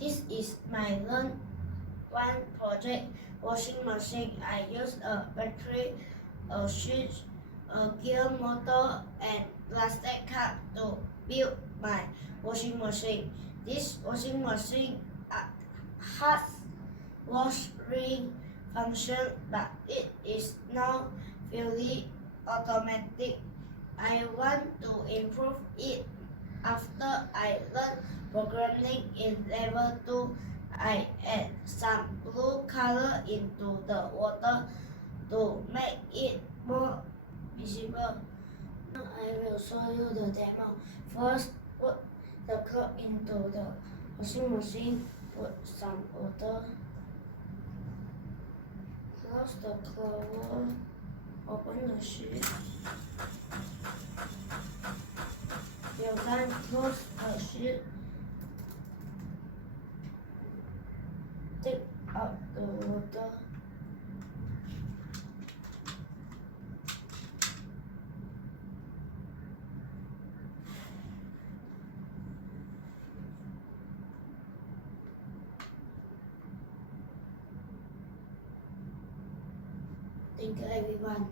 This is my learn one project washing machine. I use a battery, a switch, a gear motor, and plastic cup to build my washing machine. This washing machine has wash ring function, but it is not fully automatic. I want to improve it. After I learned programming in level 2, I add some blue color into the water to make it more visible. Now I will show you the demo. First, put the cloth into the washing machine. Put some water. Close the cover. Open the sheet. You can close the sheet. Take out the water. Thank you everyone.